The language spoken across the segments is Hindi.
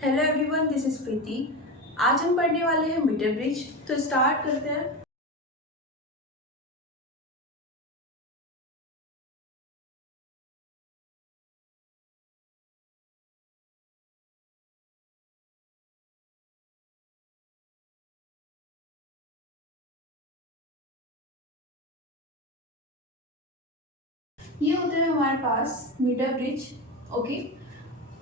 हेलो एवरीवन, दिस इज प्रीति। आज हम पढ़ने वाले हैं मीटर ब्रिज। तो स्टार्ट करते हैं। ये होते हैं हमारे पास मीटर ब्रिज। ओके,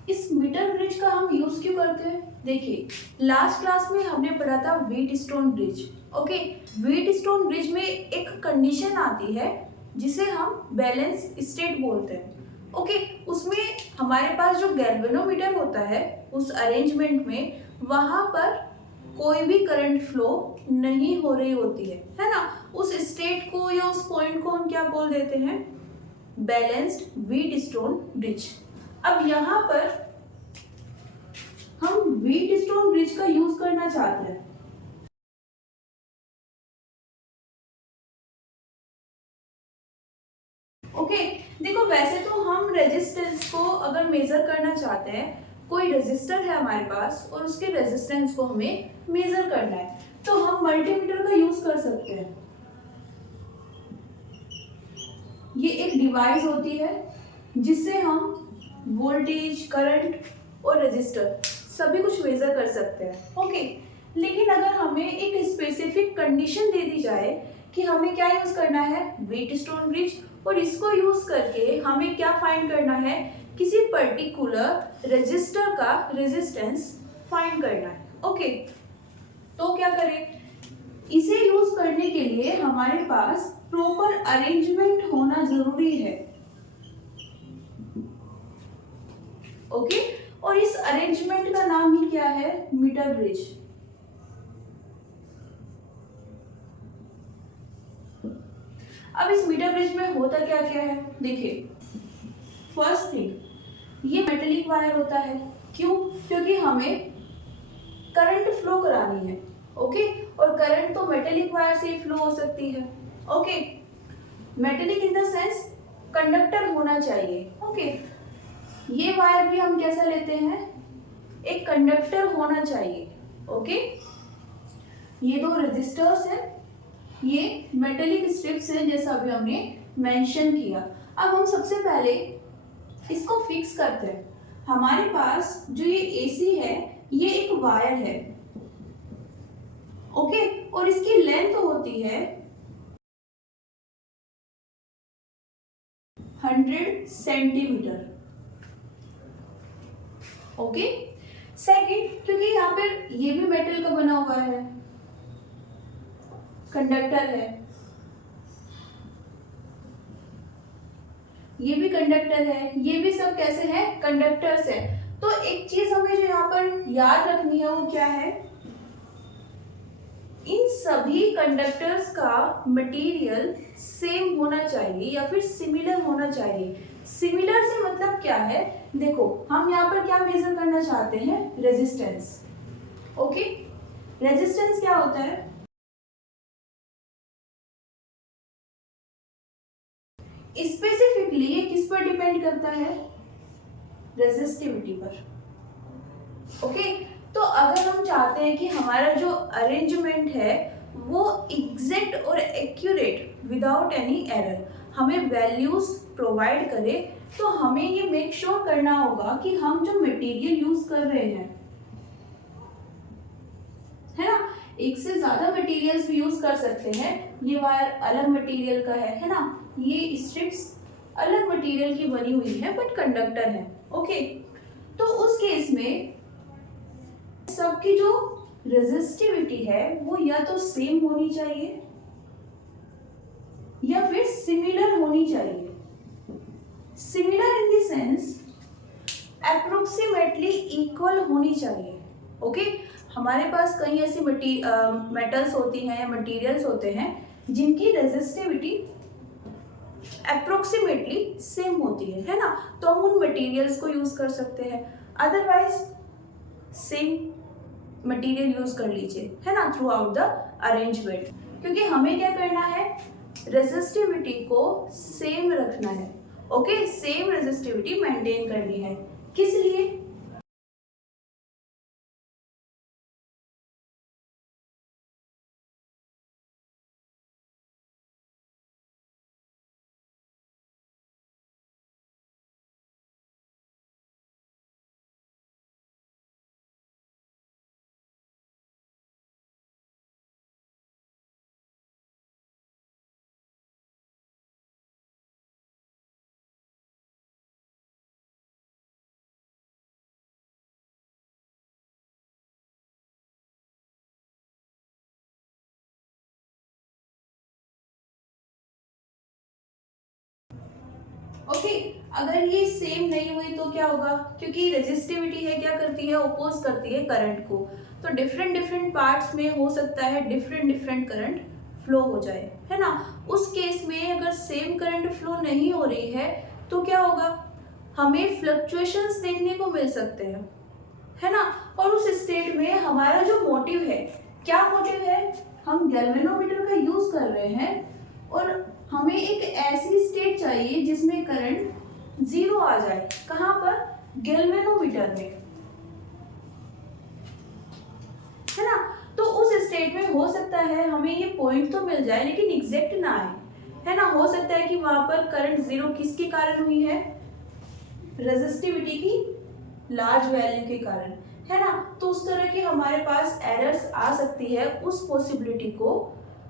इस मीटर ब्रिज का हम यूज क्यों करते हैं? देखिए, लास्ट क्लास में हमने पढ़ा था Wheatstone bridge. Okay, Wheatstone bridge में एक कंडीशन आती है जिसे हम बैलेंस स्टेट बोलते हैं। ओके, उसमें हमारे पास जो गैल्वेनोमीटर होता है उस अरेंजमेंट में वहां पर कोई भी करंट फ्लो नहीं हो रही होती है ना। उस स्टेट को या उस पॉइंट को हम क्या बोल देते हैं? Balanced Wheatstone bridge. अब यहाँ पर हम व्हीटस्टोन ब्रिज का यूज करना चाहते हैं। ओके, देखो वैसे तो हम रेजिस्टेंस को अगर मेजर करना चाहते हैं, कोई रेजिस्टर है हमारे पास और उसके रेजिस्टेंस को हमें मेजर करना है, तो हम मल्टीमीटर का यूज कर सकते हैं। ये एक डिवाइस होती है जिससे हम वोल्टेज, करंट और रेजिस्टर सभी कुछ मेजर कर सकते हैं। ओके, लेकिन अगर हमें एक स्पेसिफिक कंडीशन दे दी जाए कि हमें क्या यूज करना है? व्हीटस्टोन ब्रिज, और इसको यूज करके हमें क्या फाइंड करना है? किसी पर्टिकुलर रेजिस्टर का रेजिस्टेंस फाइंड करना है। ओके, तो क्या करें? इसे यूज करने के लिए हमारे पास प्रॉपर अरेंजमेंट होना जरूरी है। ओके, और इस अरेंजमेंट का नाम ही क्या है? Meter bridge. अब इस मीटर ब्रिज में होता क्या क्या है? देखिए, फर्स्ट थिंग, ये मेटेलिक वायर होता है। क्यों? क्योंकि हमें करंट फ्लो करानी है। ओके, और करंट तो मेटेलिक वायर से ही फ्लो हो सकती है। Okay, metallic in the sense conductor होना चाहिए। ओके, ये वायर भी हम कैसा लेते हैं? एक कंडक्टर होना चाहिए। ओके, ये दो रेजिस्टर्स हैं, ये मेटेलिक स्ट्रिप्स हैं जैसा अभी हमने मेंशन किया। अब हम सबसे पहले इसको फिक्स करते हैं। हमारे पास जो ये एसी है ये एक वायर है। ओके, और इसकी लेंथ होती है 100 सेंटीमीटर। ओके, सेकंड, क्योंकि यहाँ पर ये भी मेटल का बना हुआ है, कंडक्टर है, ये भी कंडक्टर है, ये भी सब कैसे हैं? कंडक्टर्स है। तो एक चीज हमें जो यहाँ पर याद रखनी है वो क्या है? इन सभी कंडक्टर्स का मटेरियल सेम होना चाहिए या फिर सिमिलर होना चाहिए। सिमिलर से मतलब क्या है? देखो, हम यहाँ पर क्या मेजर करना चाहते हैं? रेजिस्टेंस। ओके, रेजिस्टेंस क्या होता है? स्पेसिफिकली ये किस पर डिपेंड करता है? रेजिस्टिविटी पर। ओके, तो अगर हम चाहते हैं कि हमारा जो अरेंजमेंट है वो एग्जैक्ट और एक्यूरेट विदाउट एनी एरर हमें वैल्यूज प्रोवाइड करे, तो हमें ये मेक श्योर करना होगा कि हम जो मटेरियल यूज कर रहे हैं, है ना, एक से ज्यादा मटेरियल्स भी यूज कर सकते हैं। ये वायर अलग मटेरियल का है ना, ये स्ट्रिप्स अलग मटेरियल की बनी हुई है बट कंडक्टर है। ओके, तो उस केस में सबकी जो रेजिस्टिविटी है वो या तो सेम होनी चाहिए या फिर सिमिलर होनी चाहिए। Similar in the sense approximately equal होनी चाहिए। ओके, हमारे पास कई ऐसी मेटल्स होती हैं, मटेरियल्स होते हैं जिनकी रेजिस्टिविटी अप्रोक्सीमेटली सेम होती है ना, तो हम उन मटेरियल्स को यूज कर सकते हैं। अदरवाइज सेम मटेरियल यूज कर लीजिए, है ना, थ्रू आउट द अरेंजमेंट, क्योंकि हमें क्या करना है? रेजिस्टिविटी को सेम रखना है। ओके, सेम रेजिस्टिविटी मेंटेन करनी है। किस लिए? ओके। अगर ये सेम नहीं हुई तो क्या होगा, क्योंकि रेजिस्टिविटी है क्या करती है, ओपोज करती है करंट को, तो डिफरेंट डिफरेंट पार्ट्स में हो सकता है डिफरेंट डिफरेंट करंट फ्लो हो जाए, है ना। उस केस में अगर सेम करंट फ्लो नहीं हो रही है तो क्या होगा, हमें फ्लक्चुएशंस देखने को मिल सकते हैं, है ना। और उस स्टेट में हमारा जो मोटिव है, क्या मोटिव है, हम गैल्वेनोमीटर का यूज कर रहे हैं और हमें एक ऐसी स्टेट चाहिए जिसमें करंट जीरो आ जाए, कहां पर, गैल्वेनोमीटर में, है ना। तो उस स्टेट में हो सकता है हमें ये पॉइंट तो मिल जाए लेकिन एग्जैक्ट ना आए, है ना। हो सकता है कि वहां पर करंट जीरो किसके कारण हुई है, रेजिस्टिविटी की लार्ज वैल्यू के कारण, है ना। तो उस तरह के हमारे पास एरर्स आ सकती है। उस पॉसिबिलिटी को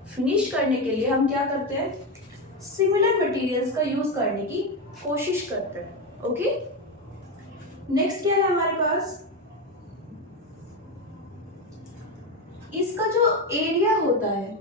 फिनिश करने के लिए हम क्या करते हैं, सिमिलर मटेरियल्स का यूज करने की कोशिश करते हैं। ओके, नेक्स्ट क्या है हमारे पास, इसका जो एरिया होता है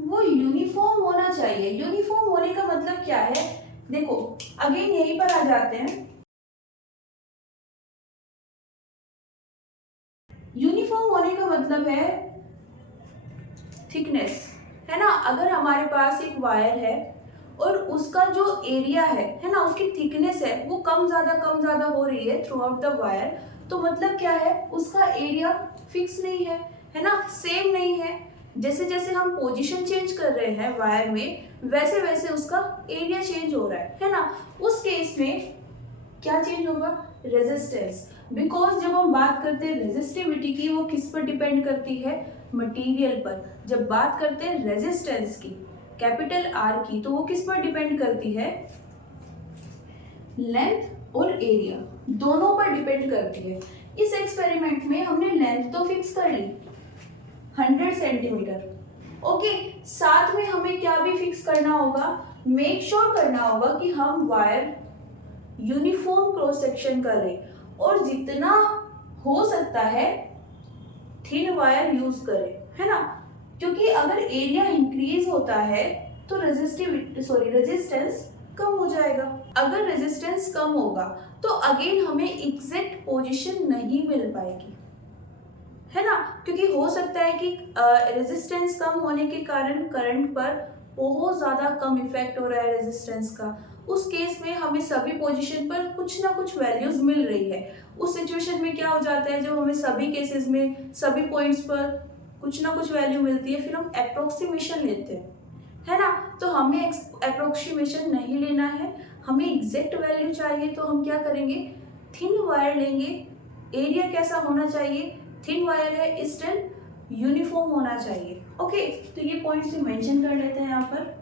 वो यूनिफॉर्म होना चाहिए। यूनिफॉर्म होने का मतलब क्या है, देखो अगेन यहीं पर आ जाते हैं, यूनिफॉर्म होने का मतलब है थिकनेस, है ना। अगर हमारे पास एक वायर है और उसका जो एरिया है ना, उसकी थिकनेस है वो कम ज्यादा हो रही है थ्रू आउट द वायर, तो मतलब क्या है, उसका एरिया फिक्स नहीं है ना, सेम नहीं है। जैसे जैसे हम पोजीशन चेंज कर रहे हैं वायर में, वैसे वैसे उसका एरिया चेंज हो रहा है ना। उस केस में क्या चेंज होगा, रेजिस्टेंस। बिकॉज जब हम बात करते हैं रेजिस्टिविटी की, वो किस पर डिपेंड करती है, मटेरियल पर। जब बात करते हैं रेजिस्टेंस की, कैपिटल आर की, तो वो किस पर डिपेंड करती है, लेंथ और एरिया दोनों पर डिपेंड करती है। इस एक्सपेरिमेंट में हमने लेंथ तो फिक्स कर ली 100 सेंटीमीटर, ओके। साथ में हमें क्या भी फिक्स करना होगा, मेक श्योर करना होगा कि हम वायर यूनिफॉर्म क्रॉस सेक्शन करें और जितना हो सकता है थिन वायर यूज करें, है ना। क्योंकि अगर एरिया इंक्रीज होता है तो रेजिस्टेंस कम हो जाएगा। अगर रेजिस्टेंस कम होगा तो अगेन हमें एग्जैक्ट पोजीशन नहीं मिल पाएगी, है ना। क्योंकि हो सकता है कि रेजिस्टेंस कम होने के कारण करंट पर बहुत ज्यादा कम इफेक्ट हो रहा है रेजिस्टेंस का। उस केस में हमें सभी पोजीशन पर कुछ ना कुछ वैल्यूज मिल रही है। उस सिचुएशन में क्या हो जाता है, जब हमें सभी केसेस में सभी पॉइंट्स पर कुछ ना कुछ वैल्यू मिलती है, फिर हम अप्रोक्सीमेशन लेते हैं, है ना। तो हमें अप्रोक्सीमेशन नहीं लेना है, हमें एग्जैक्ट वैल्यू चाहिए। तो हम क्या करेंगे, थिन वायर लेंगे। एरिया कैसा होना चाहिए, थिन वायर है, स्टिल यूनिफॉर्म होना चाहिए। ओके, तो ये पॉइंट्स भी मेंशन कर लेते हैं यहाँ पर।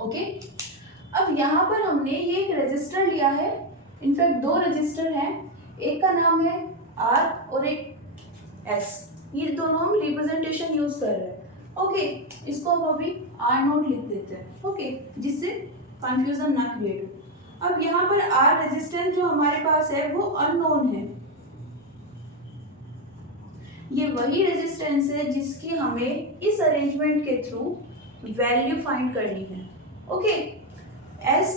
ओके, अब यहाँ पर हमने ये एक रेजिस्टर लिया है, इनफैक्ट दो रेजिस्टर हैं, एक का नाम है आर और एक एस। ये दोनों हम रिप्रेजेंटेशन यूज कर रहे हैं। ओके, इसको अब अभी आर नोट लिख देते हैं, ओके, जिससे कंफ्यूजन ना क्रिएट हो। अब यहाँ पर आर रेजिस्टेंस जो हमारे पास है वो अननोन है। ये वही रेजिस्टेंस है जिसकी हमें इस अरेंजमेंट के थ्रू वैल्यू फाइंड करनी है। ओके, एस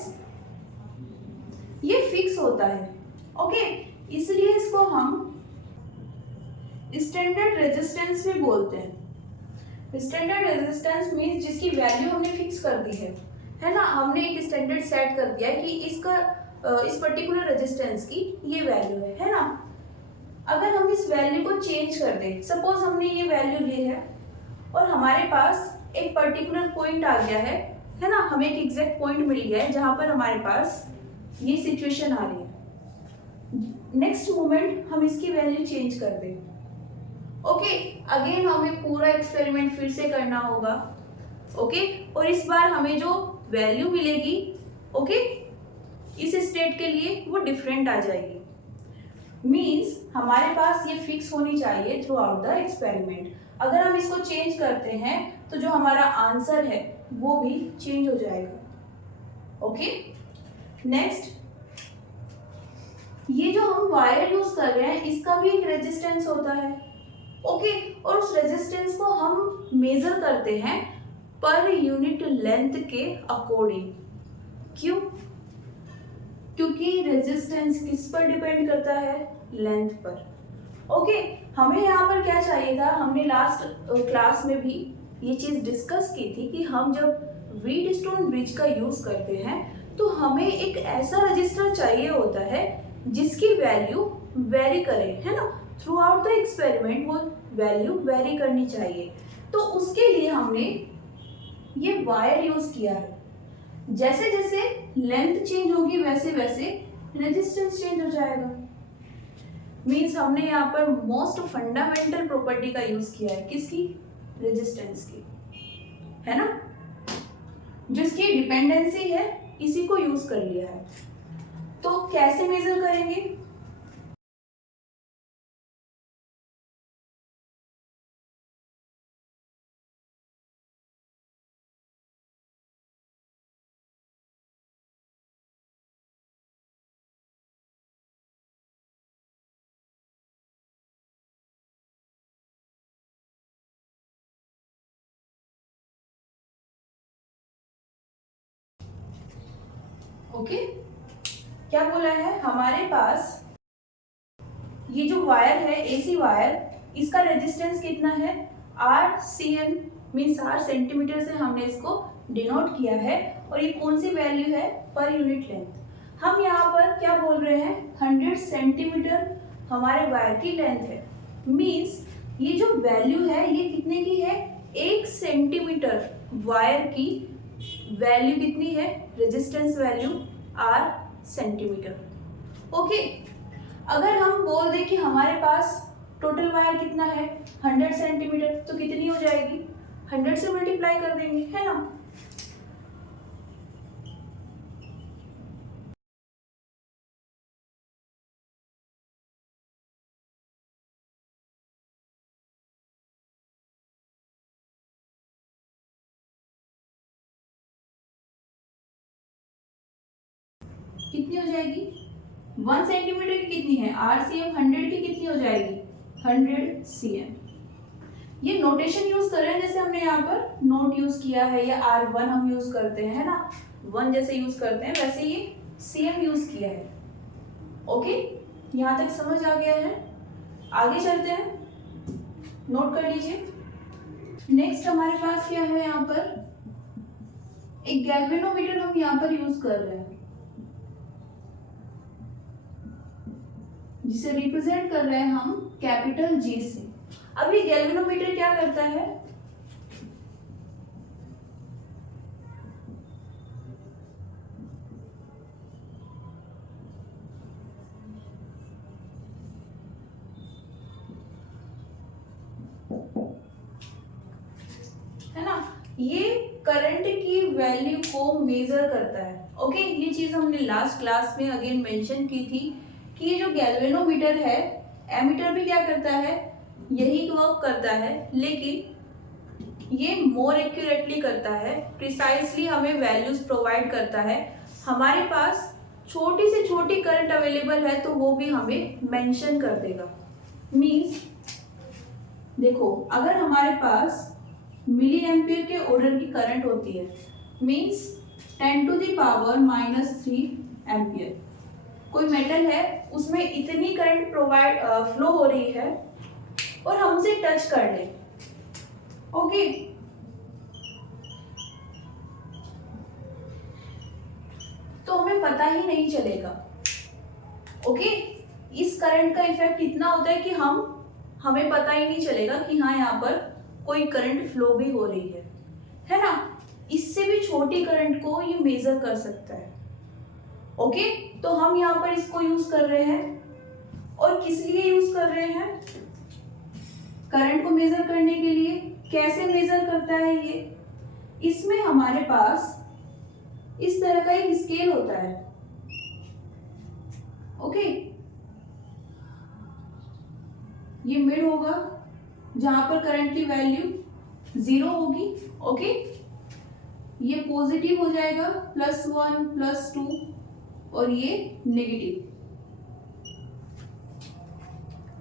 ये फिक्स होता है, ओके, इसलिए इसको हम स्टैंडर्ड रेजिस्टेंस भी बोलते हैं। स्टैंडर्ड रेजिस्टेंस मींस जिसकी वैल्यू हमने फिक्स कर दी है ना। हमने एक स्टैंडर्ड सेट कर दिया है कि इसका इस पर्टिकुलर रेजिस्टेंस की ये वैल्यू है ना। अगर हम इस वैल्यू को चेंज कर दें, सपोज हमने ये वैल्यू ली है और हमारे पास एक पर्टिकुलर पॉइंट आ गया है ना, हमें एक एग्जैक्ट पॉइंट मिल गया है जहां पर हमारे पास ये सिचुएशन आ रही है। नेक्स्ट मोमेंट हम इसकी वैल्यू चेंज कर दें, ओके, अगेन हमें पूरा एक्सपेरिमेंट फिर से करना होगा, ओके, और इस बार हमें जो वैल्यू मिलेगी, ओके, इस स्टेट के लिए वो डिफरेंट आ जाएगी। मींस हमारे पास ये फिक्स होनी चाहिए थ्रू आउट द एक्सपेरिमेंट। अगर हम इसको चेंज करते हैं तो जो हमारा आंसर है वो भी चेंज हो जाएगा। ओके, नेक्स्ट, ये जो हम वायर यूज कर रहे हैं इसका भी एक रेजिस्टेंस होता है। ओके, और उस रेजिस्टेंस को हम मेजर करते हैं पर यूनिट लेंथ के अकॉर्डिंग। क्यों? क्योंकि रेजिस्टेंस किस पर डिपेंड करता है? लेंथ पर। ओके, हमें यहाँ पर क्या चाहिए था, हमने लास्ट क्लास में भी ये चीज डिस्कस की थी कि हम जब व्हीटस्टोन ब्रिज का यूज करते हैं तो हमें एक ऐसा रजिस्टर चाहिए होता है जिसकी वैल्यू वेरी करे, है ना, थ्रू आउट द एक्सपेरिमेंट वो वैल्यू वेरी करनी चाहिए। तो उसके लिए हमने ये वायर यूज किया है। जैसे जैसे लेंथ चेंज होगी वैसे वैसे रेजिस्टेंस चेंज हो जाएगा। मीन्स हमने यहाँ पर मोस्ट फंडामेंटल प्रॉपर्टी का यूज किया है, किसकी? रेजिस्टेंस की, है ना, जिसकी डिपेंडेंसी है इसी को यूज कर लिया है। तो कैसे मेजर करेंगे? ओके, क्या बोला है? हमारे पास ये जो वायर है, एसी वायर, इसका रेजिस्टेंस कितना है? R C M, means R centimeter से हमने इसको डिनोट किया है। और ये कौन सी वैल्यू है? Per unit length. हम यहाँ पर क्या बोल रहे हैं? 100 सेंटीमीटर हमारे वायर की लेंथ है। मीन्स ये जो वैल्यू है ये कितने की है? 1 सेंटीमीटर वायर की वैल्यू कितनी है? Resistance value R centimetre. Okay, अगर हम बोल दें कि हमारे पास टोटल वायर कितना है? 100 सेंटीमीटर, तो कितनी हो जाएगी? 100 से मल्टीप्लाई कर देंगे, है ना। कितनी हो जाएगी? 1 सेंटीमीटर की कितनी है? RCM 100 की कितनी हो जाएगी? 100 CM। ये नोटेशन यूज कर रहे हैं, जैसे हमने यहाँ पर नोट यूज किया है, या R1 हम यूज करते हैं, है ना, 1 जैसे यूज करते हैं वैसे ये CM यूज किया है। ओके, यहाँ तक समझ आ गया है? आगे चलते हैं, नोट कर लीजिए। नेक्स्ट हमारे पास क्या है? यहाँ पर एक गैल्वेनोमीटर हम यहाँ पर यूज कर रहे हैं, जिसे रिप्रेजेंट कर रहे हैं हम कैपिटल G से। अब ये गैल्वेनोमीटर क्या करता है? है ना, ये करंट की वैल्यू को मेजर करता है। ओके, ये चीज हमने लास्ट क्लास में अगेन मेंशन की थी कि ये जो गैल्वेनोमीटर है, एमीटर भी क्या करता है? यही वर्क करता है, लेकिन ये मोर एक्यूरेटली करता है, प्रिसाइसली हमें वैल्यूज प्रोवाइड करता है। हमारे पास छोटी से छोटी करंट अवेलेबल है तो वो भी हमें मेंशन कर देगा। मींस देखो, अगर हमारे पास मिली एम्पियर के ऑर्डर की करंट होती है, means 10 to the power -3 ampere, कोई मेटल है उसमें इतनी करंट प्रोवाइड फ्लो हो रही है और हमसे टच कर ले, ओके, तो हमें पता ही नहीं चलेगा। ओके, इस करंट का इफेक्ट इतना होता है कि हमें पता ही नहीं चलेगा कि हाँ यहाँ पर कोई करंट फ्लो भी हो रही है ना। इससे भी छोटी करंट को ये मेजर कर सकता है। ओके, तो हम यहाँ पर इसको यूज कर रहे हैं, और किस लिए यूज कर रहे हैं? करंट को मेजर करने के लिए। कैसे मेजर करता है ये? इसमें हमारे पास इस तरह का एक स्केल होता है। ओके, ये मिड होगा जहां पर करंट की वैल्यू 0 होगी। ओके, ये पॉजिटिव हो जाएगा +1 +2 और ये नेगेटिव।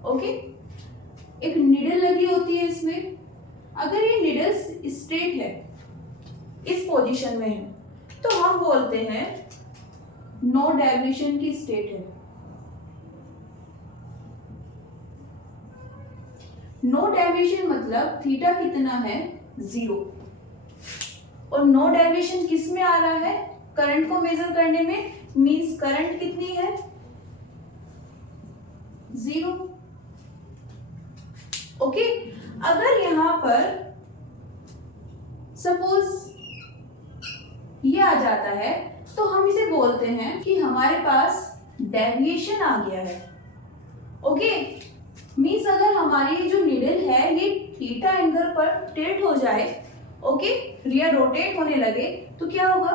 ओके, एक निडल लगी होती है इसमें। अगर ये निडल स्ट्रेट है, इस पोजीशन में है, तो हम बोलते हैं नो डेविएशन की स्टेट है। नो डेविएशन मतलब थीटा कितना है, 0। और नो डेविएशन किस में आ रहा है, करंट को मेजर करने में, मींस करंट कितनी है, 0। ओके, अगर यहां पर सपोज ये आ जाता है, तो हम इसे बोलते हैं कि हमारे पास डेविएशन आ गया है। ओके, मींस अगर हमारी जो निडल है ये थीटा एंगल पर टिल्ट हो जाए, ओके, या रोटेट होने लगे, तो क्या होगा,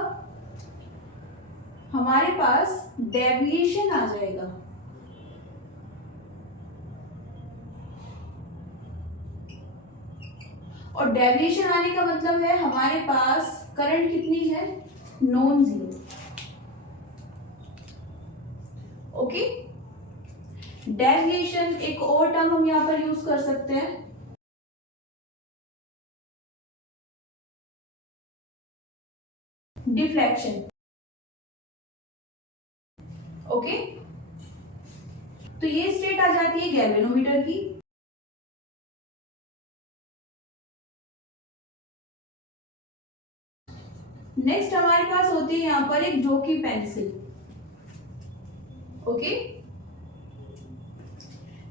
हमारे पास डेविएशन आ जाएगा। और डेविएशन आने का मतलब है हमारे पास करंट कितनी है, नॉन जीरो। ओके, डेविएशन एक और टर्म हम यहां पर यूज कर सकते हैं, डिफ्लेक्शन। ओके, तो ये स्टेट आ जाती है गैल्वेनोमीटर की। नेक्स्ट हमारे पास होती है यहां पर एक जोकी पेंसिल। ओके,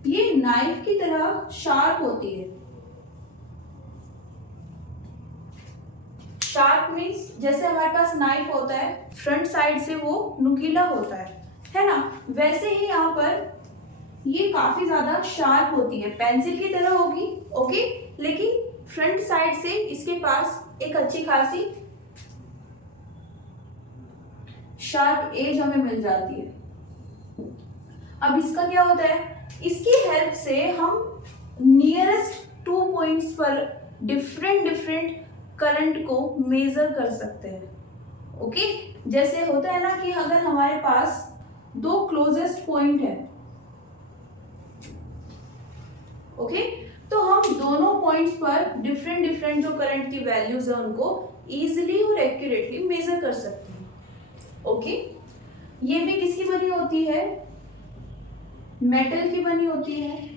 ये नाइफ की तरह शार्प होती है। शार्प मीन्स जैसे हमारे पास नाइफ होता है, फ्रंट साइड से वो नुकीला होता है ना, वैसे ही यहाँ पर ये काफी ज्यादा शार्प होती है, पेंसिल की तरह होगी। ओके, लेकिन फ्रंट साइड से इसके पास एक अच्छी खासी शार्प एज हमें मिल जाती है। अब इसका क्या होता है, इसकी हेल्प से हम नियरेस्ट 2 पॉइंट्स पर डिफरेंट करंट को मेजर कर सकते हैं। ओके, जैसे होता है ना कि अगर हमारे पास 2 क्लोजेस्ट पॉइंट है, ओके, तो हम दोनों पॉइंट्स पर डिफरेंट जो करंट की वैल्यूज है उनको इजीली और एक्यूरेटली मेजर कर सकते हैं। ओके, ये भी किसकी बनी होती है, मेटल की बनी होती है।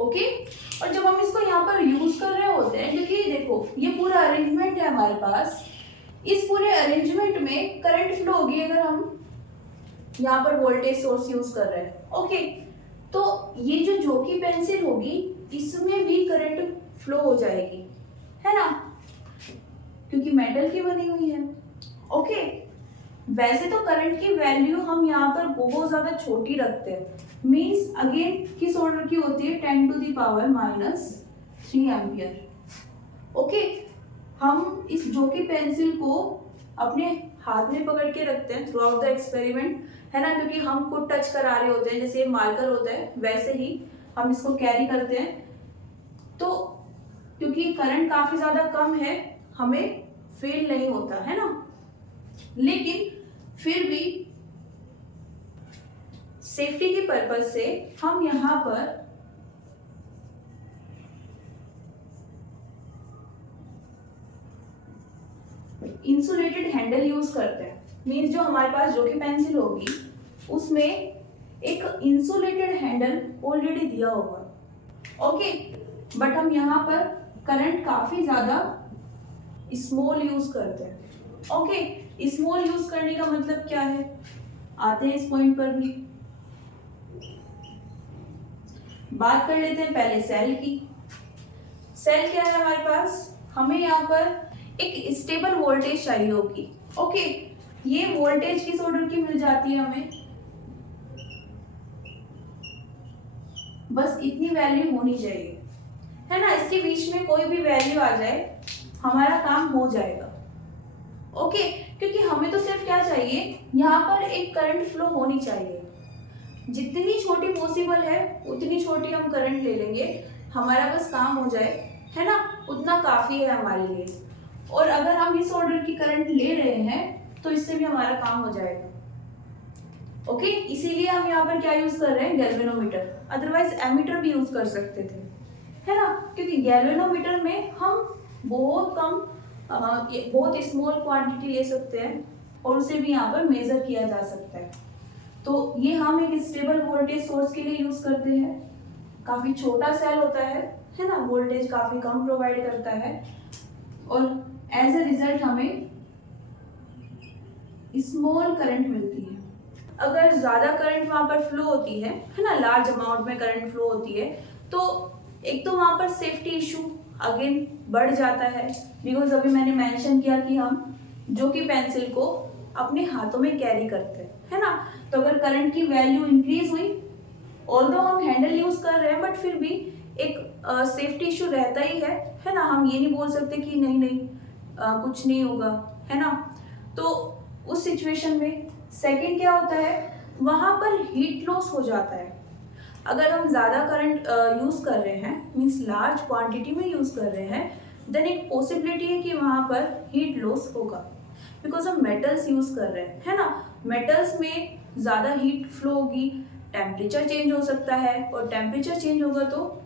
ओके, और जब हम इसको यहाँ पर यूज कर रहे होते हैं, क्योंकि देखो ये पूरा अरेंजमेंट है हमारे पास, इस पूरे अरेंजमेंट में करंट फ्लो होगी अगर हम यहाँ पर वोल्टेज सोर्स यूज कर रहे हैं। ओके, तो ये जो जोकी पेंसिल होगी इसमें भी करंट फ्लो हो जाएगी, है ना, क्योंकि मेटल की बनी हुई है। ओके, वैसे तो करंट की वैल्यू हम यहाँ पर बहुत ज्यादा छोटी रखते हैं, मींस अगेन किस ऑर्डर की होती है, 10⁻³ एम्पियर। ओके, हम इस जोकी पेंसिल को अपने हाथ में पकड़ के रखते हैं थ्रू आउट द एक्सपेरिमेंट, है ना, क्योंकि हम खुद टच करा रहे होते हैं, जैसे ये मार्कर होता है वैसे ही हम इसको कैरी करते हैं। तो क्योंकि करंट काफी ज्यादा कम है, हमें फील नहीं होता है ना, लेकिन फिर भी सेफ्टी के पर्पज से हम यहां पर इंसुलेटेड हैंडल यूज करते हैं। मींस जो हमारे पास जो कि पेंसिल होगी उसमें एक इंसुलेटेड हैंडल ऑलरेडी दिया होगा। ओके, बट हम यहाँ पर करंट काफी ज्यादा स्मॉल यूज करते हैं। ओके, स्मॉल यूज करने का मतलब क्या है, आते हैं इस पॉइंट पर भी। बात कर लेते हैं पहले सेल की। सेल क्या है हमारे पास, हमें यहाँ पर एक स्टेबल वोल्टेज चाहिए होगी। ओके, ये वोल्टेज किस ऑर्डर की मिल जाती है हमें, बस इतनी वैल्यू होनी चाहिए, है ना, इसके बीच में कोई भी वैल्यू आ जाए हमारा काम हो जाएगा। ओके, क्योंकि हमें तो सिर्फ क्या चाहिए, यहाँ पर एक करंट फ्लो होनी चाहिए। जितनी छोटी पॉसिबल है उतनी छोटी हम करंट ले लेंगे, हमारा बस काम हो जाए, है ना, उतना काफ़ी है हमारे लिए। और अगर हम इस ऑर्डर की करंट ले रहे हैं तो इससे भी हमारा काम हो जाएगा। ओके, इसीलिए हम यहाँ पर क्या यूज कर रहे हैं, गैल्वेनोमीटर। अदरवाइज एमीटर भी यूज कर सकते थे, है ना, क्योंकि गैल्वेनोमीटर में हम बहुत कम बहुत स्मॉल क्वांटिटी ले सकते हैं और उसे भी यहाँ पर मेजर किया जा सकता है। तो ये हम एक स्टेबल वोल्टेज सोर्स के लिए यूज करते हैं। काफी छोटा सेल होता है ना, वोल्टेज काफी कम प्रोवाइड करता है और एज ए रिजल्ट हमें स्मॉल करंट मिलती है। अगर ज्यादा करंट वहां पर फ्लो होती है ना, लार्ज अमाउंट में करंट फ्लो होती है, तो एक तो वहां पर सेफ्टी इशू अगेन बढ़ जाता है, बिकॉज अभी मैंने मेंशन किया कि हम जो कि पेंसिल को अपने हाथों में कैरी करते हैं, है ना, तो अगर करंट की वैल्यू इंक्रीज हुई, ऑल्दो हम हैंडल यूज कर रहे हैं, बट फिर भी एक सेफ्टी इशू रहता ही है ना। हम ये नहीं बोल सकते कि नहीं कुछ नहीं होगा, है ना। तो उस सिचुएशन में सेकंड क्या होता है, वहां पर हीट लॉस हो जाता है। अगर हम ज़्यादा करंट यूज़ कर रहे हैं, मीन्स लार्ज क्वांटिटी में यूज़ कर रहे हैं, देन एक पॉसिबिलिटी है कि वहाँ पर हीट लॉस होगा, बिकॉज हम मेटल्स यूज़ कर रहे हैं, है ना। मेटल्स में ज़्यादा हीट फ्लो होगी, टेम्परेचर चेंज हो सकता है, और टेम्परेचर चेंज होगा तो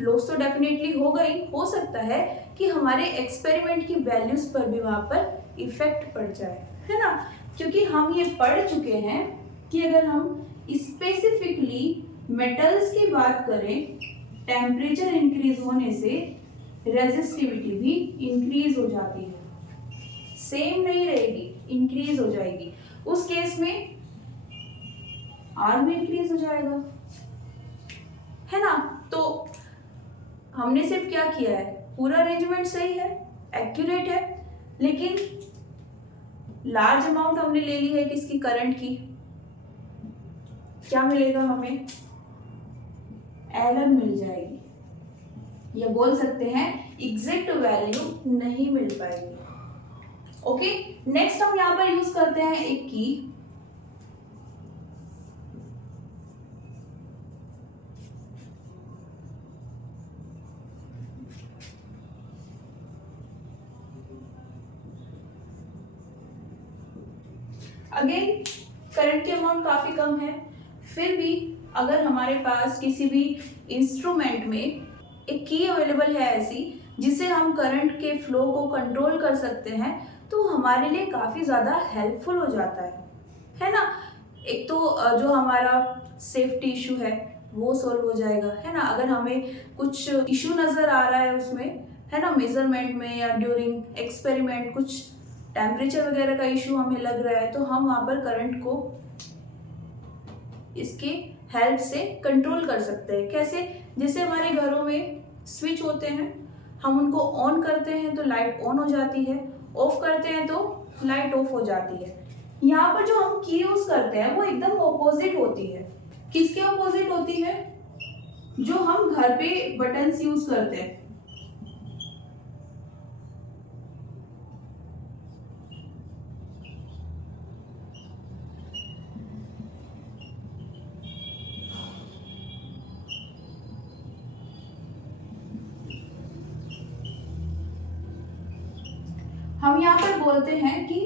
लॉस तो डेफिनेटली होगा ही। हो सकता है कि हमारे एक्सपेरिमेंट की वैल्यूज़ पर भी वहाँ पर इफेक्ट पड़ जाए, है ना, क्योंकि हम ये पढ़ चुके हैं कि अगर हम स्पेसिफिकली मेटल्स की बात करें, टेम्परेचर इंक्रीज होने से रेजिस्टिविटी भी इंक्रीज हो जाती है, सेम नहीं रहेगी, इंक्रीज हो जाएगी। उस केस में आर भी इंक्रीज हो जाएगा, है ना। तो हमने सिर्फ क्या किया है, पूरा अरेंजमेंट सही है, एक्यूरेट है, लेकिन लार्ज अमाउंट हमने ले ली है किसकी, करंट की। क्या मिलेगा हमें, एरर मिल जाएगी, या बोल सकते हैं एग्जैक्ट वैल्यू नहीं मिल पाएगी। ओके, नेक्स्ट हम यहां पर यूज करते हैं एक की। अगेन करंट की अमाउंट काफी कम है, फिर भी अगर हमारे पास किसी भी इंस्ट्रूमेंट में एक की अवेलेबल है ऐसी जिसे हम करंट के फ्लो को कंट्रोल कर सकते हैं, तो हमारे लिए काफ़ी ज़्यादा हेल्पफुल हो जाता है ना। एक तो जो हमारा सेफ्टी इशू है वो सॉल्व हो जाएगा, है ना। अगर हमें कुछ इशू नज़र आ रहा है उसमें, है ना, मेजरमेंट में या ड्यूरिंग एक्सपेरिमेंट कुछ टेम्परेचर वगैरह का इशू हमें लग रहा है, तो हम वहाँ पर करंट को इसकी हेल्प से कंट्रोल कर सकते हैं। कैसे, जैसे हमारे घरों में स्विच होते हैं, हम उनको ऑन करते हैं तो लाइट ऑन हो जाती है, ऑफ करते हैं तो लाइट ऑफ हो जाती है। यहाँ पर जो हम की यूज करते हैं वो एकदम ऑपोजिट होती है। किसके ऑपोजिट होती है, जो हम घर पे बटन्स यूज करते हैं। हम यहाँ पर बोलते हैं कि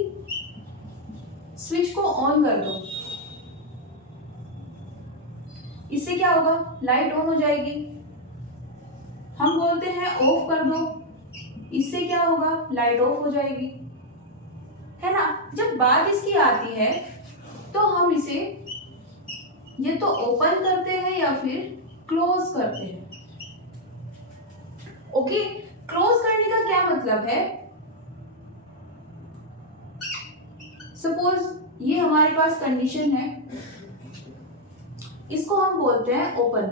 स्विच को ऑन कर दो, इससे क्या होगा, लाइट ऑन हो जाएगी। हम बोलते हैं ऑफ कर दो, इससे क्या होगा, लाइट ऑफ हो जाएगी, है ना। जब बात इसकी आती है तो हम इसे ये तो ओपन करते हैं या फिर क्लोज करते हैं। ओके, क्लोज करने का क्या मतलब है, सपोज ये हमारे पास कंडीशन है, इसको हम बोलते हैं ओपन।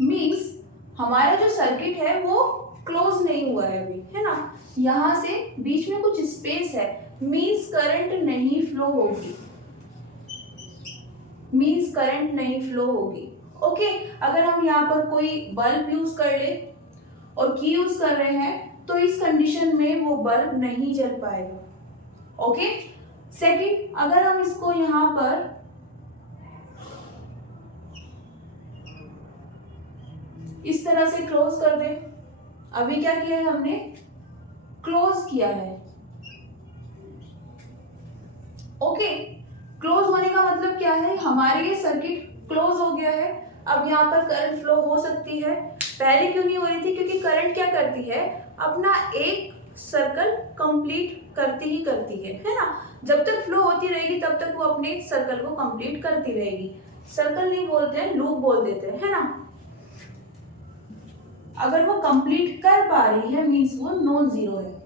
मींस हमारा जो सर्किट है वो क्लोज नहीं हुआ है अभी, है ना। यहां से बीच में कुछ स्पेस है, मींस करंट नहीं फ्लो होगी, मींस करंट नहीं फ्लो होगी। ओके, अगर हम यहाँ पर कोई बल्ब यूज कर ले और की यूज कर रहे हैं तो इस कंडीशन में वो बल्ब नहीं जल पाएगा। ओके, सेकंड, अगर हम इसको यहाँ पर इस तरह से क्लोज कर दे। अभी क्या किया है हमने, क्लोज किया है। ओके, क्लोज होने का मतलब क्या है, हमारे ये सर्किट क्लोज हो गया है। अब यहाँ पर करंट फ्लो हो सकती है, पहले क्यों नहीं हो रही थी, क्योंकि करंट क्या करती है, अपना एक सर्कल कंप्लीट करती ही करती है ना। जब तक फ्लो होती रहेगी तब तक वो अपने सर्कल को कंप्लीट करती रहेगी। सर्कल नहीं बोलते हैं, लूप बोल देते हैं, है ना। अगर वो कंप्लीट कर पा रही है मीन्स वो नॉन जीरो है।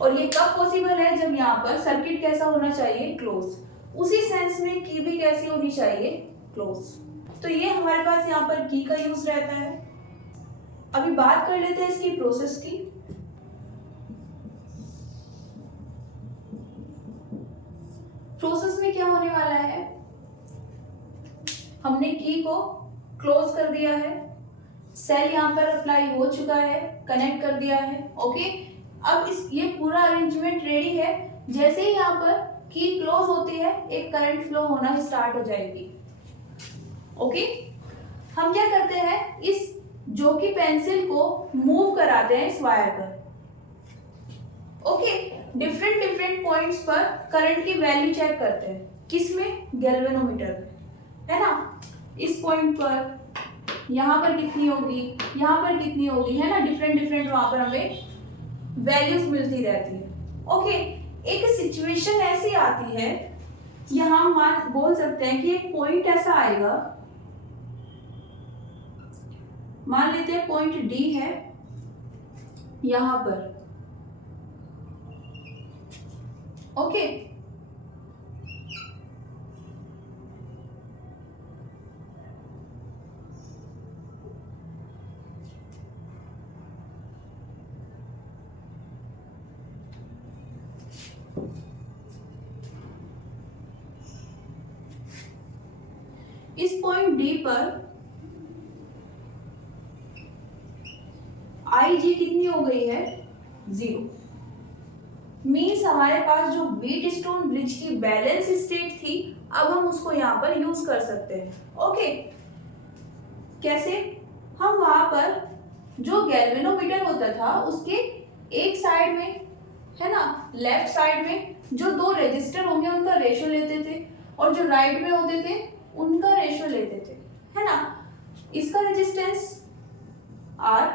और ये कब पॉसिबल है, जब यहाँ पर सर्किट कैसा होना चाहिए, क्लोज। उसी सेंस में की भी कैसी होनी चाहिए, क्लोज। तो ये हमारे पास यहाँ पर की का यूज रहता है। अभी बात कर लेते हैं इसकी प्रोसेस की। प्रोसेस में क्या होने वाला है, हमने की को क्लोज कर दिया है, सेल यहाँ पर अप्लाई हो चुका है, कनेक्ट कर दिया है। ओके, अब इस ये पूरा अरेंजमेंट रेडी है। जैसे ही यहाँ पर की क्लोज होती है एक करंट फ्लो होना स्टार्ट हो जाएगी। ओके, हम क्या करते हैं, इस जो कि पेंसिल को मूव कराते हैं इस वायर पर। ओके, डिफरेंट डिफरेंट पॉइंट्स पर करंट की वैल्यू चेक करते हैं, किसमें, गैल्वेनोमीटर में, है ना। इस पॉइंट पर यहाँ पर कितनी होगी, यहाँ पर कितनी होगी, है ना। डिफरेंट डिफरेंट वहां पर हमें वैल्यूज मिलती रहती है। ओके, एक सिचुएशन ऐसी आती है, यहाँ हम बोल सकते हैं कि एक पॉइंट ऐसा आएगा, मान लेते हैं पॉइंट डी है यहां पर। ओके, इस पॉइंट डी पर आई जी कितनी हो गई है, 0। मीन्स हमारे पास जो व्हीटस्टोन ब्रिज की बैलेंस स्टेट थी, अब हम उसको यहाँ पर यूज कर सकते हैं। ओके, कैसे, हम वहां पर जो गैल्वेनोमीटर होता था उसके एक साइड में, है ना, लेफ्ट साइड में जो दो रेजिस्टर होंगे उनका रेशियो लेते थे, और जो राइट में होते थे उनका रेशियो लेते थे, है ना। इसका रेजिस्टेंस R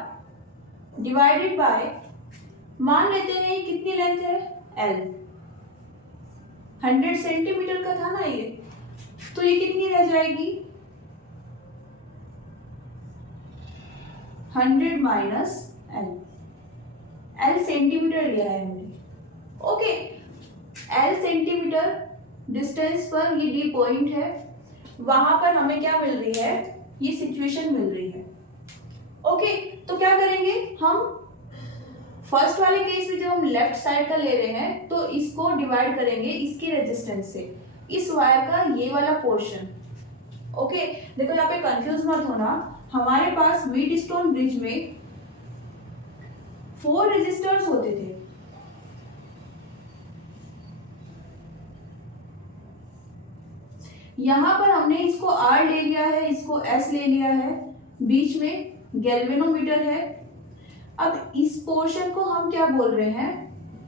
डिवाइडेड बाय, मान लेते हैं कितनी लेंथ है, L, 100 सेंटीमीटर का था ना ये, तो ये कितनी रह जाएगी, 100 माइनस L। L सेंटीमीटर लिया है हमने। ओके, L सेंटीमीटर डिस्टेंस पर ये D पॉइंट है, वहां पर हमें क्या मिल रही है, ये सिचुएशन मिल रही है। ओके, तो क्या करेंगे हम, फर्स्ट वाले केस में जब हम लेफ्ट साइड का ले रहे हैं तो इसको डिवाइड करेंगे इसकी रेजिस्टेंस से, इस वायर का ये वाला पोर्शन। ओके, देखो यहाँ पे कंफ्यूज मत होना, हमारे पास व्हीटस्टोन ब्रिज में 4 रेजिस्टर्स होते थे। यहां पर हमने इसको R ले लिया है, इसको S ले लिया है, बीच में गैल्वेनोमीटर है। अब इस पोर्शन को हम क्या बोल रहे हैं,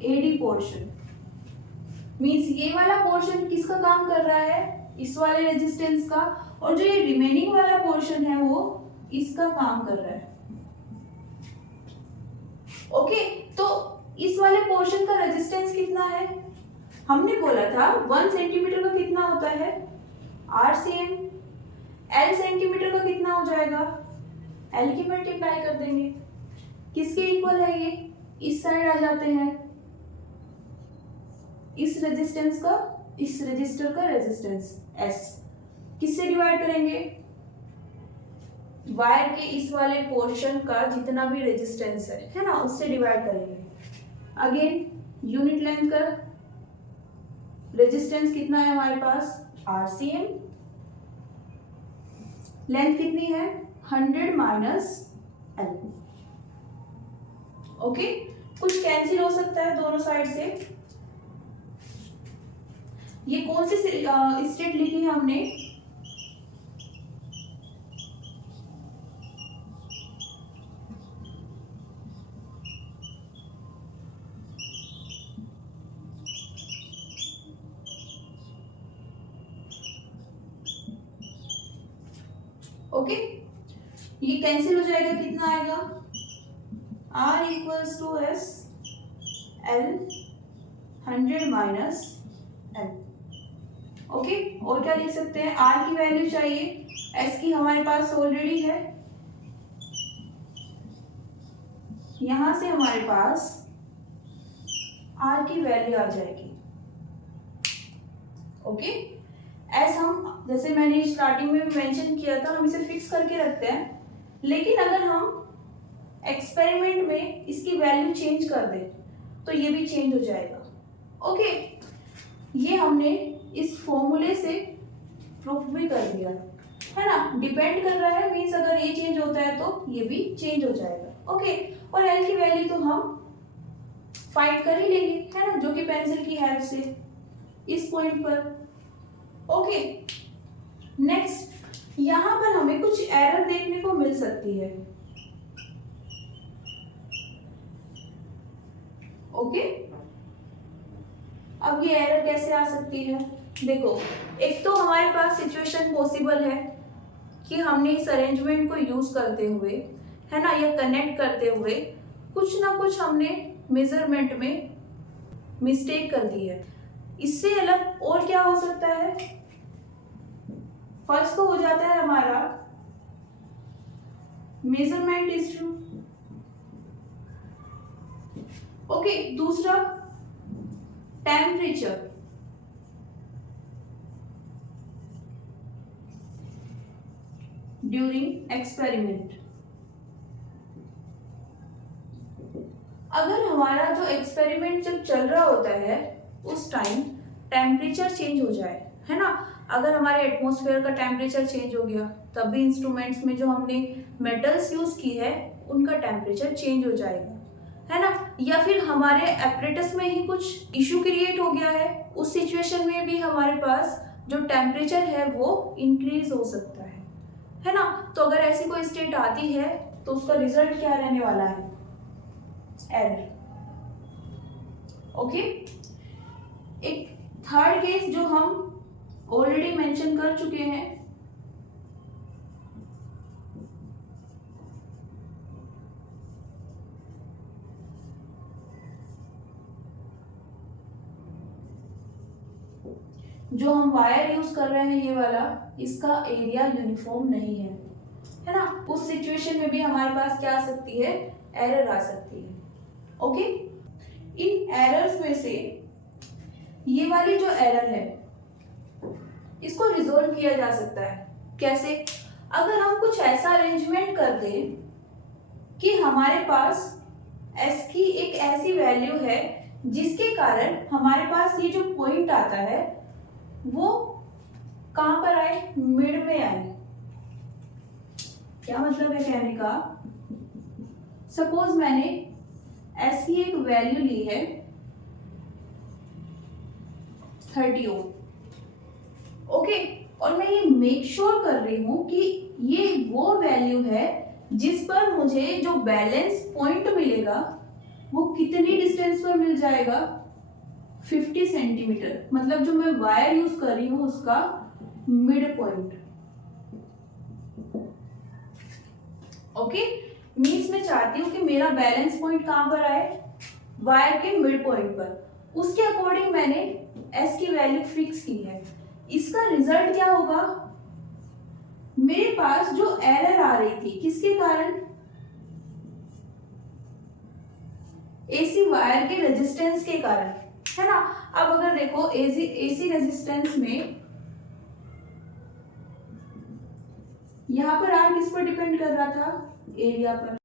AD पोर्शन। मींस ये वाला पोर्शन किसका काम कर रहा है, इस वाले रेजिस्टेंस का, और जो ये रिमेनिंग वाला पोर्शन है वो इसका काम कर रहा है। ओके, तो इस वाले पोर्शन का रेजिस्टेंस कितना है, हमने बोला था 1 सेंटीमीटर का कितना होता है, RCM। L सेंटीमीटर का कितना हो जाएगा, L की मल्टीप्लाई कर देंगे, किसके इक्वल है ये, इस साइड आ जाते हैं, इस रेजिस्टेंस का, इस रेजिस्टर का रेजिस्टेंस S किससे डिवाइड करेंगे, वायर के इस वाले पोर्शन का जितना भी रेजिस्टेंस है ना, उससे डिवाइड करेंगे। अगेन यूनिट लेंथ का रेजिस्टेंस कितना है हमारे पास, RCM। लेंथ कितनी है, 100 माइनस L। ओके, कुछ कैंसिल हो सकता है दोनों साइड से। ये कौन सी स्टेट लिखी है हमने, ये कैंसिल हो जाएगा, कितना आएगा, R equals to S L 100 minus L. Okay, और क्या लिख सकते हैं, R की वैल्यू चाहिए, S की हमारे पास ऑलरेडी है, यहां से हमारे पास R की वैल्यू आ जाएगी। ओके, एस हम जैसे मैंने स्टार्टिंग में भी मेंशन किया था, हम इसे फिक्स करके रखते हैं, लेकिन अगर हम एक्सपेरिमेंट में इसकी वैल्यू चेंज कर दें तो ये भी चेंज हो जाएगा। ओके, ये हमने इस फॉर्मूले से प्रूफ भी कर दिया है ना, डिपेंड कर रहा है, मीन्स अगर ये चेंज होता है तो ये भी चेंज हो जाएगा। ओके, और एल की वैल्यू तो हम फाइंड कर ही लेंगे, है ना, जो कि पेंसिल की हेल्प से इस पॉइंट पर। ओके, नेक्स्ट यहां पर हमें कुछ एरर देखने को मिल सकती है। ओके, अब ये एरर कैसे आ सकती है, देखो, एक तो हमारे पास सिचुएशन पॉसिबल है कि हमने इस अरेंजमेंट को यूज करते हुए, है ना, या कनेक्ट करते हुए कुछ ना कुछ हमने मेजरमेंट में मिस्टेक कर दी है। इससे अलग और क्या हो सकता है, फर्स्ट तो हो जाता है हमारा मेजरमेंट इश्यू। ओके, दूसरा टेम्परेचर, ड्यूरिंग एक्सपेरिमेंट। अगर हमारा जो एक्सपेरिमेंट जब चल रहा होता है उस टाइम टेम्परेचर चेंज हो जाए, है ना, अगर हमारे एटमॉस्फेयर का टेम्परेचर चेंज हो गया तब भी इंस्ट्रूमेंट्स में जो हमने मेटल्स यूज की है उनका टेम्परेचर चेंज हो जाएगा, है ना, या फिर हमारे एपरेटस में ही कुछ इशू क्रिएट हो गया है, उस सिचुएशन में भी हमारे पास जो टेम्परेचर है वो इंक्रीज हो सकता है ना। तो अगर ऐसी कोई स्टेट आती है तो उसका रिजल्ट क्या रहने वाला है, एरर। ओके, एक थर्ड केस जो हम ऑलरेडी मेंशन कर चुके हैं, जो हम वायर यूज कर रहे हैं ये वाला, इसका एरिया यूनिफॉर्म नहीं है ना, उस सिचुएशन में भी हमारे पास क्या आ सकती है, एरर आ सकती है। ओके, इन एरर्स में से ये वाली जो एरर है इसको रिजोल्व किया जा सकता है। कैसे, अगर हम कुछ ऐसा अरेंजमेंट कर दें कि हमारे पास एस की एक ऐसी वैल्यू है जिसके कारण हमारे पास ये जो पॉइंट आता है वो कहां पर आए, मिड में आए। क्या मतलब है कहने का, सपोज मैंने एस की एक वैल्यू ली है 30 ओम, ओके, और मैं ये मेक श्योर कर रही हूं कि ये वो वैल्यू है जिस पर मुझे जो बैलेंस पॉइंट मिलेगा वो कितनी डिस्टेंस पर मिल जाएगा, 50 सेंटीमीटर, मतलब जो मैं वायर यूज कर रही हूं उसका मिड पॉइंट। ओके, मीन्स मैं चाहती हूं कि मेरा बैलेंस पॉइंट कहां पर आए, वायर के मिड पॉइंट पर, उसके अकॉर्डिंग मैंने एस की वैल्यू फिक्स की है। इसका रिजल्ट क्या होगा, मेरे पास जो एरर आ रही थी किसके कारण, एसी वायर के रेजिस्टेंस के कारण, है ना। अब अगर देखो एसी रेजिस्टेंस में यहां पर आर किस पर डिपेंड कर रहा था, एरिया पर,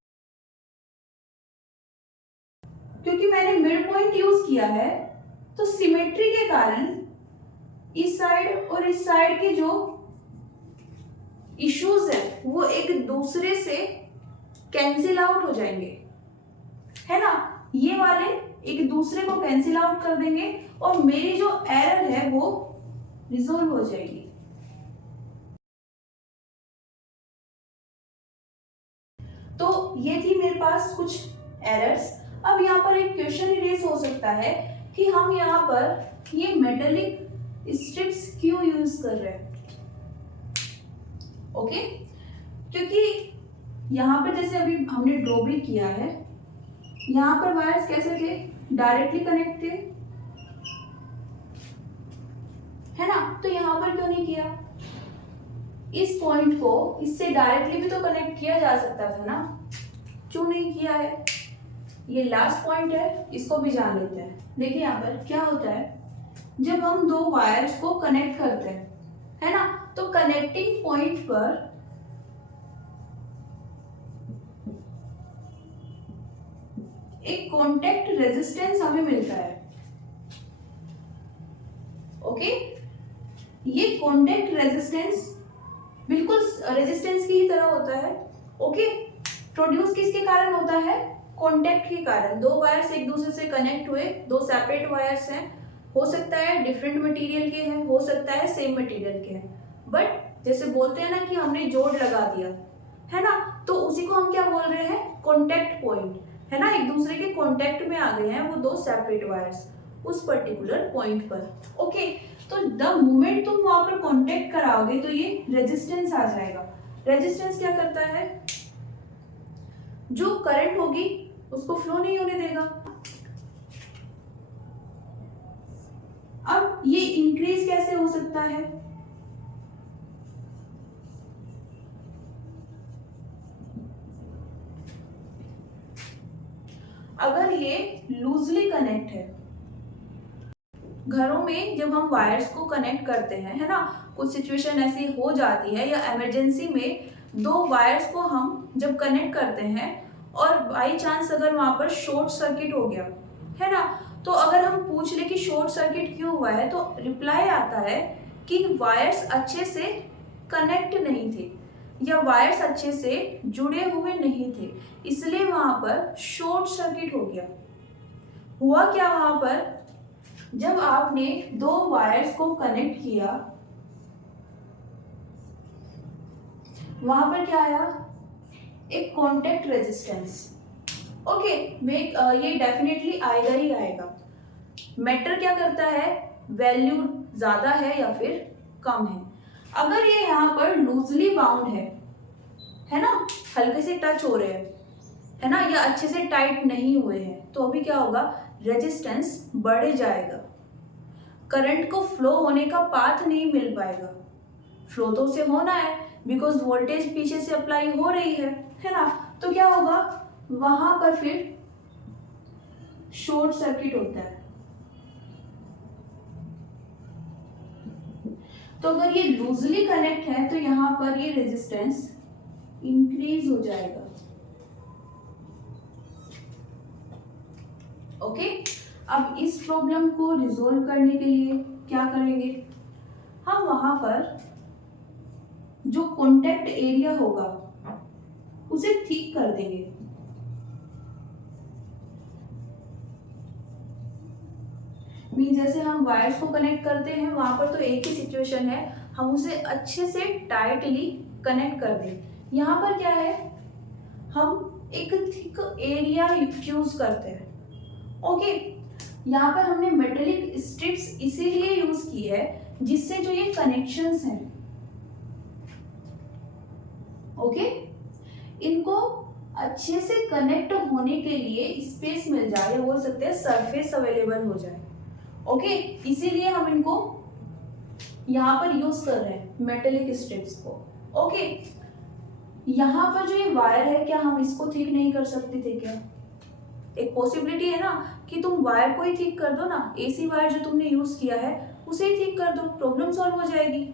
क्योंकि मैंने मिड पॉइंट यूज किया है तो सिमेट्री के कारण इस साइड और इस साइड के जो इश्यूज है वो एक दूसरे से कैंसिल आउट हो जाएंगे, है ना, ये वाले एक दूसरे को कैंसिल आउट कर देंगे और मेरी जो एरर है वो रिजोल्व हो जाएगी। तो ये थी मेरे पास कुछ एरर्स। अब यहाँ पर एक क्वेश्चन रेज हो सकता है कि हम यहाँ पर ये मेटेलिक स्ट्रिप्स क्यों यूज कर रहे हैं। ओके, क्योंकि यहाँ पर जैसे अभी हमने ड्रॉ भी किया है, यहाँ पर वायर्स कैसे थे, डायरेक्टली कनेक्ट थे, है ना। तो यहाँ पर क्यों नहीं किया, इस पॉइंट को इससे डायरेक्टली भी तो कनेक्ट किया जा सकता था ना, क्यों नहीं किया है। ये लास्ट पॉइंट है, इसको भी जान लेते हैं। देखिए यहाँ पर क्या होता है, जब हम दो वायर्स को कनेक्ट करते हैं, है ना, तो कनेक्टिंग पॉइंट पर एक कॉन्टेक्ट रेजिस्टेंस हमें मिलता है। ओके, ये कॉन्टेक्ट रेजिस्टेंस बिल्कुल रेजिस्टेंस की ही तरह होता है। ओके, प्रोड्यूस किसके कारण होता है, कॉन्टेक्ट के कारण। दो वायर्स एक दूसरे से कनेक्ट हुए, दो सेपरेट वायर्स हैं, हो सकता है डिफरेंट मटेरियल के हैं, हो सकता है सेम मटेरियल के हैं, बट जैसे बोलते हैं ना कि हमने जोड़ लगा दिया, है ना, तो उसी को हम क्या बोल रहे हैं, कॉन्टेक्ट पॉइंट, है ना। एक दूसरे के कॉन्टेक्ट में आ गए हैं वो दो सेपरेट वायर्स उस पर्टिकुलर पॉइंट पर। ओके, तो द मोमेंट तुम वहां पर कॉन्टेक्ट कराओगे तो ये रेजिस्टेंस आ जाएगा। रेजिस्टेंस क्या करता है, जो करंट होगी उसको फ्लो नहीं होने देगा। अब ये इंक्रीज कैसे हो सकता है, अगर ये लूजली कनेक्ट है। घरों में जब हम वायर्स को कनेक्ट करते हैं, है ना, कुछ सिचुएशन ऐसी हो जाती है या इमरजेंसी में दो वायर्स को हम जब कनेक्ट करते हैं और बाई चांस अगर वहां पर शॉर्ट सर्किट हो गया, है ना, तो अगर हम पूछ ले कि शॉर्ट सर्किट क्यों हुआ है, तो रिप्लाई आता है कि वायर्स अच्छे से कनेक्ट नहीं थे या वायर्स अच्छे से जुड़े हुए नहीं थे, इसलिए वहां पर शॉर्ट सर्किट हो गया। हुआ क्या वहां पर, जब आपने दो वायर्स को कनेक्ट किया, वहां पर क्या आया, एक कॉन्टेक्ट रेजिस्टेंस। ओके, ये डेफिनेटली आएगा ही आएगा। मैटर क्या करता है, वैल्यू ज्यादा है या फिर कम है। अगर ये यहाँ पर लूजली बाउंड है ना, हल्के से टच हो रहे हैं, है ना, या अच्छे से टाइट नहीं हुए हैं, तो अभी क्या होगा, रेजिस्टेंस बढ़ जाएगा, करंट को फ्लो होने का पाथ नहीं मिल पाएगा। फ्लो तो उसे होना है बिकॉज वोल्टेज पीछे से अप्लाई हो रही है ना, तो क्या होगा, वहां पर फिर शॉर्ट सर्किट होता है। तो अगर ये लूजली कनेक्ट है तो यहां पर ये रेजिस्टेंस इंक्रीज हो जाएगा। ओके, अब इस प्रॉब्लम को रिजोल्व करने के लिए क्या करेंगे, हम वहां पर जो कॉन्टेक्ट एरिया होगा उसे ठीक कर देंगे। जैसे हम वायर्स को कनेक्ट करते हैं वहां पर तो एक ही सिचुएशन है, हम उसे अच्छे से टाइटली कनेक्ट कर दें। यहाँ पर क्या है, हम एक थिक एरिया यूज करते हैं। ओके, यहाँ पर हमने मेटेलिक स्ट्रिप्स इसीलिए यूज की है जिससे जो ये कनेक्शंस हैं, ओके, इनको अच्छे से कनेक्ट होने के लिए स्पेस मिल जाए, या बोल सकते हैं सरफेस अवेलेबल हो जाए। ओके, इसीलिए हम इनको यहाँ पर यूज कर रहे हैं मेटेलिक स्ट्रिप्स को। ओके, यहाँ पर जो ये वायर है, क्या हम इसको ठीक नहीं कर सकते थे क्या, एक पॉसिबिलिटी है ना कि तुम वायर को ही ठीक कर दो ना, एसी वायर जो तुमने यूज किया है उसे ही ठीक कर दो, प्रॉब्लम सॉल्व हो जाएगी।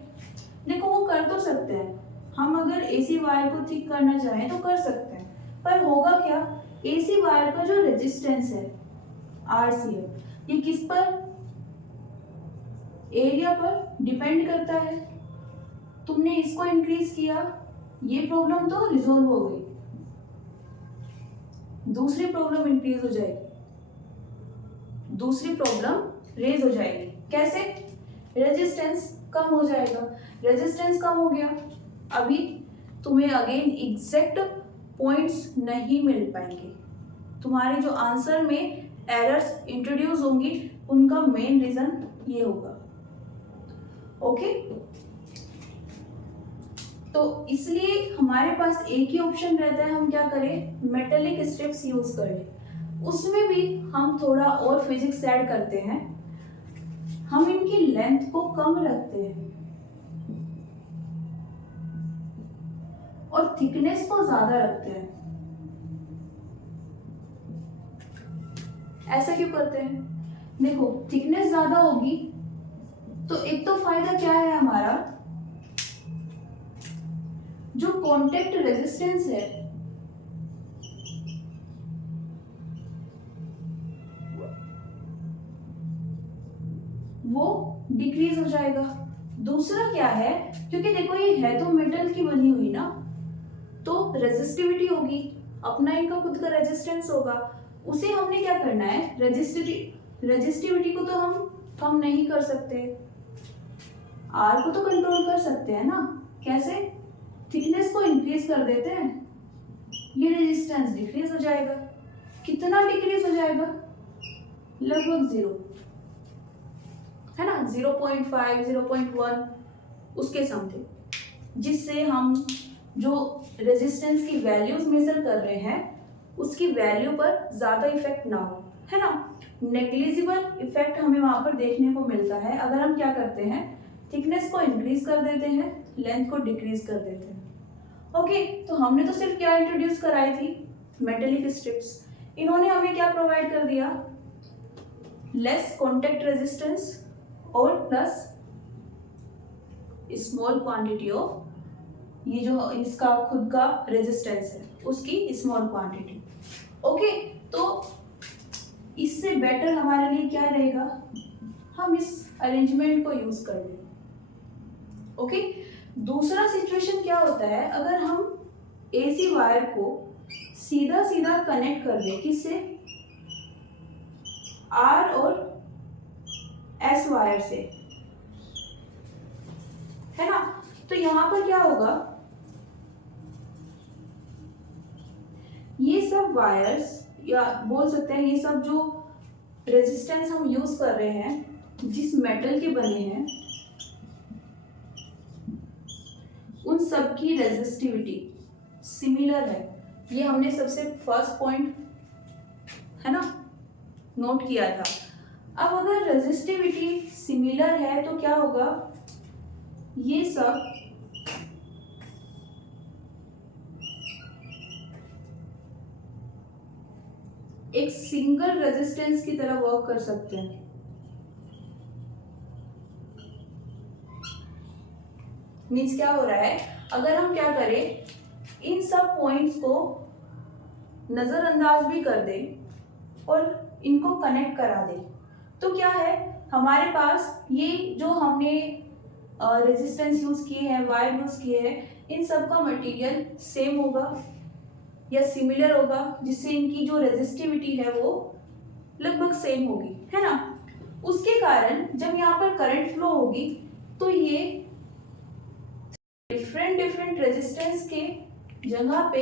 देखो वो कर तो सकते हैं, हम अगर एसी वायर को ठीक करना चाहें तो कर सकते हैं, पर होगा क्या, एसी वायर का जो रेजिस्टेंस है आरसीएफ, ये किस पर, एरिया पर डिपेंड करता है। तुमने इसको इंक्रीज किया, ये प्रॉब्लम तो रिजॉल्व हो गई, दूसरी प्रॉब्लम इंक्रीज हो जाएगी, दूसरी प्रॉब्लम रेज हो जाएगी। कैसे, रेजिस्टेंस कम हो जाएगा, रेजिस्टेंस कम हो गया, अभी तुम्हें अगेन एग्जैक्ट पॉइंट्स नहीं मिल पाएंगे, तुम्हारे जो आंसर में एरर्स इंट्रोड्यूस होंगी उनका मेन रीजन ये होगा। ओके, तो इसलिए हमारे पास एक ही ऑप्शन रहता है, हम क्या करें, मेटेलिक स्ट्रिप्स यूज कर लें। उसमें भी हम थोड़ा और फिजिक्स ऐड करते हैं, हम इनकी लेंथ को कम रखते हैं और थिकनेस को ज्यादा रखते हैं। ऐसा क्यों करते हैं? देखो, थिकनेस ज्यादा होगी तो एक तो फायदा क्या है हमारा, जो कॉन्टेक्ट रेजिस्टेंस है वो डिक्रीज हो जाएगा। दूसरा क्या है, क्योंकि देखो ये है तो मेटल की बनी हुई ना, तो रेजिस्टिविटी होगी, अपना इनका खुद का रेजिस्टेंस होगा, उसे हमने क्या करना है, रेजिस्टिविटी को तो हम कम नहीं कर सकते, आर को तो कंट्रोल कर सकते हैं ना। कैसे? थिकनेस को इंक्रीज कर देते हैं, ये रेजिस्टेंस डिक्रीज हो जाएगा। कितना डिक्रीज हो जाएगा? लगभग 0, है ना, 0.5 0.1 उसके समथिंग, जिससे हम जो रेजिस्टेंस की वैल्यूज मेजर कर रहे हैं उसकी वैल्यू पर ज्यादा इफेक्ट ना हो, है ना। नेग्लिजिबल इफेक्ट हमें वहां पर देखने को मिलता है अगर हम क्या करते हैं, थिकनेस को इंक्रीज कर देते हैं, लेंथ को डिक्रीज कर देते हैं। ओके, तो हमने तो सिर्फ क्या इंट्रोड्यूस कराई थी, मेटेलिक स्ट्रिप्स। इन्होंने हमें क्या प्रोवाइड कर दिया, लेस कॉन्टेक्ट रेजिस्टेंस और प्लस स्मॉल क्वांटिटी ऑफ, ये जो इसका खुद का रेजिस्टेंस है उसकी स्मॉल क्वांटिटी। ओके, तो इससे बेटर हमारे लिए क्या रहेगा, हम इस अरेंजमेंट को यूज कर लें। ओके, दूसरा सिचुएशन क्या होता है, अगर हम एसी वायर को सीधा सीधा कनेक्ट कर दें, किससे, आर और एस वायर से, है ना, तो यहां पर क्या होगा, ये सब वायर्स, या बोल सकते हैं ये सब जो रेजिस्टेंस हम यूज कर रहे हैं जिस मेटल के बने हैं उन सब की रेजिस्टिविटी सिमिलर है। ये हमने सबसे फर्स्ट पॉइंट, है ना, नोट किया था। अब अगर रेजिस्टिविटी सिमिलर है तो क्या होगा, ये सब एक सिंगल रेजिस्टेंस की तरह वर्क कर सकते हैं। मीन्स क्या हो रहा है, अगर हम क्या करें, इन सब पॉइंट्स को नजरअंदाज भी कर दें और इनको कनेक्ट करा दें, तो क्या है, हमारे पास ये जो हमने रेजिस्टेंस यूज किए हैं, वायर यूज किए हैं, इन सब का मटेरियल सेम होगा या सिमिलर होगा, जिससे इनकी जो रेजिस्टिविटी है वो लगभग सेम होगी, है ना। उसके कारण जब यहाँ पर करंट फ्लो होगी तो ये डिफरेंट रेजिस्टेंस के जगह पे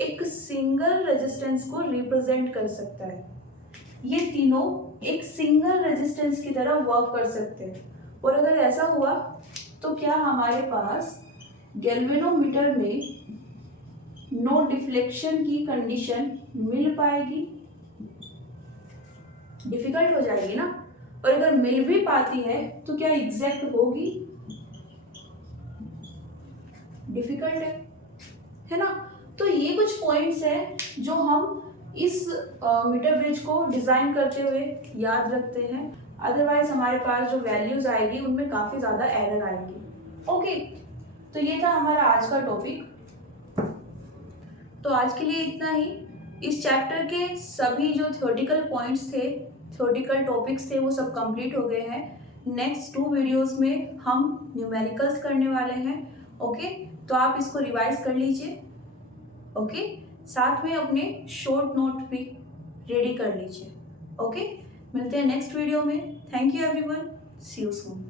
एक सिंगल रेजिस्टेंस को रिप्रेजेंट कर सकता है। ये तीनों एक सिंगल रेजिस्टेंस की तरह वर्क कर सकते हैं। और अगर ऐसा हुआ तो क्या हमारे पास गैल्वेनोमीटर में नो डिफ्लेक्शन की कंडीशन मिल पाएगी? डिफिकल्ट हो जाएगी ना। और अगर मिल भी पाती है तो क्या एग्जैक्ट होगी? डिफिकल्ट है ना। तो ये कुछ पॉइंट्स हैं जो हम इस मीटर ब्रिज को डिजाइन करते हुए याद रखते हैं, अदरवाइज हमारे पास जो वैल्यूज आएगी उनमें काफी ज्यादा एरर आएगी। ओके, तो ये था हमारा आज का टॉपिक। तो आज के लिए इतना ही। इस चैप्टर के सभी जो थ्योरेटिकल पॉइंट्स थे, थ्योरेटिकल टॉपिक्स थे, वो सब कंप्लीट हो गए हैं। नेक्स्ट 2 वीडियोस में हम न्यूमेरिकल्स करने वाले हैं। ओके, तो आप इसको रिवाइज कर लीजिए। ओके, साथ में अपने शॉर्ट नोट भी रेडी कर लीजिए। ओके, मिलते हैं नेक्स्ट वीडियो में। Thank you everyone, see you soon.